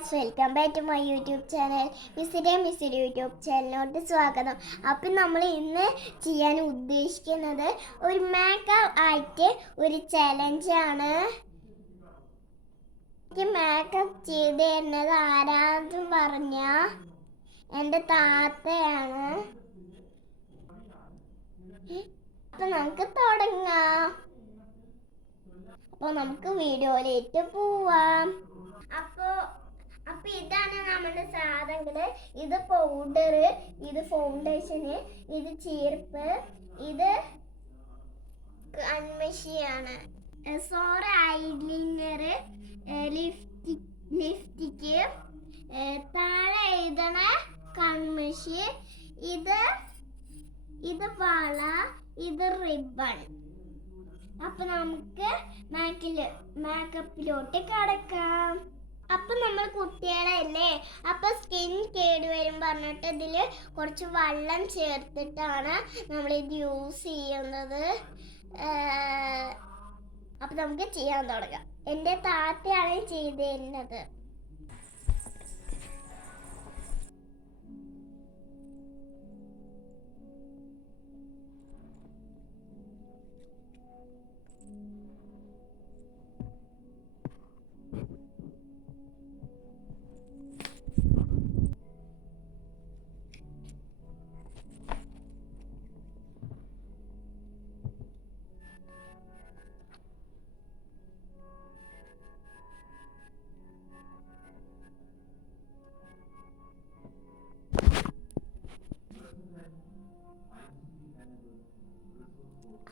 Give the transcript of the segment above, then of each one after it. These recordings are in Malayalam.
Guys, welcome back to my YouTube channel. മിസ്സിൻ്റെ യൂട്യൂബ് ചാനലിലോട്ട് സ്വാഗതം. അപ്പം നമ്മൾ ഇന്ന് ചെയ്യാൻ ഉദ്ദേശിക്കുന്നത് ഒരു മേക്കപ്പ് ആയിട്ട് ഒരു ചലഞ്ചാണ്. എനിക്ക് മേക്കപ്പ് ചെയ്ത് തരുന്നത് ആരാന്നും പറഞ്ഞാൽ എൻ്റെ താത്തയാണ്. അപ്പം നമുക്ക് തുടങ്ങാം. അപ്പോൾ നമുക്ക് വീഡിയോയിലേക്ക് പോവാം. അപ്പോൾ ഇതാണ് നമ്മുടെ സാധനങ്ങള്. ഇത് പൗഡർ, ഇത് ഫൗണ്ടേഷന്, ഇത് ചീർപ്പ്, ഇത് കൺമഷിയാണ്, ഐലൈനർ, ലിപ്സ്റ്റിക്ക്, താഴെ എഴുതണ കൺമഷി, ഇത് വള, ഇത് റിബൺ. അപ്പൊ നമുക്ക് മേക്കപ്പിലോട്ട് കടക്കാം. അപ്പൊ നമ്മൾ കുട്ടികളല്ലേ, അപ്പൊ സ്കിൻ കേടുവരും പറഞ്ഞിട്ട് ഇതില് കുറച്ച് വെള്ളം ചേർത്തിട്ടാണ് നമ്മളിത് യൂസ് ചെയ്യുന്നത്. അപ്പൊ നമുക്ക് ചെയ്യാൻ തുടങ്ങാം. എൻ്റെ താത്തയാണ് ചെയ്ത് തരുന്നത്.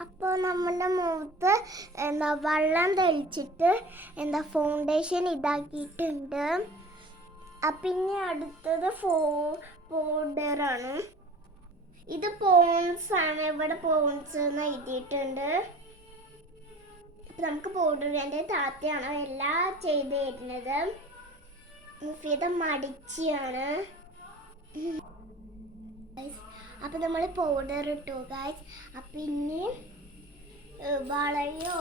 അപ്പോൾ നമ്മുടെ മുഖത്ത് വെള്ളം തെളിച്ചിട്ട് ഫൗണ്ടേഷൻ ഇതാക്കിയിട്ടുണ്ട്. പിന്നെ അടുത്തത് പൗഡറാണ്. ഇത് പോൺസ് ആണ്, ഇവിടെ പോൺസ് എന്ന് എഴുതിയിട്ടുണ്ട്. നമുക്ക് പൗഡർ എൻ്റെ താത്തയാണ് എല്ലാം ചെയ്ത് തരുന്നത്. മുഫീദ മടിച്ചിയാണ്. അപ്പം നമ്മൾ പൗഡർ ഇട്ടു ഗൈസ്. അപ്പം ഇനി വളയോ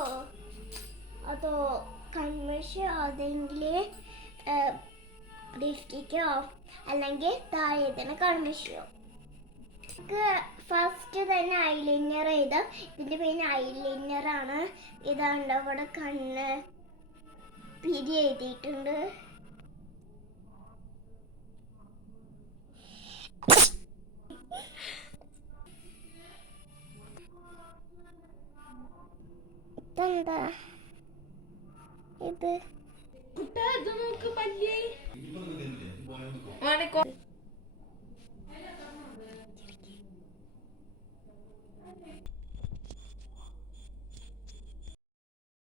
അതോ കൺമഷിയോ അതെങ്കിൽ ലിപ്സ്റ്റിക്കോ അല്ലെങ്കിൽ താഴെ തന്നെ കൺമഷിയോ. ഫസ്റ്റ് തന്നെ ഐലൈനർ ചെയ്താൽ ഇതിൻ്റെ പേര് ഐലൈനറാണ്. ഇതാണ്ട് ഇവിടെ കണ്ണ് പിരി എഴുതിയിട്ടുണ്ട്. ഇതെന്താ ഇത്?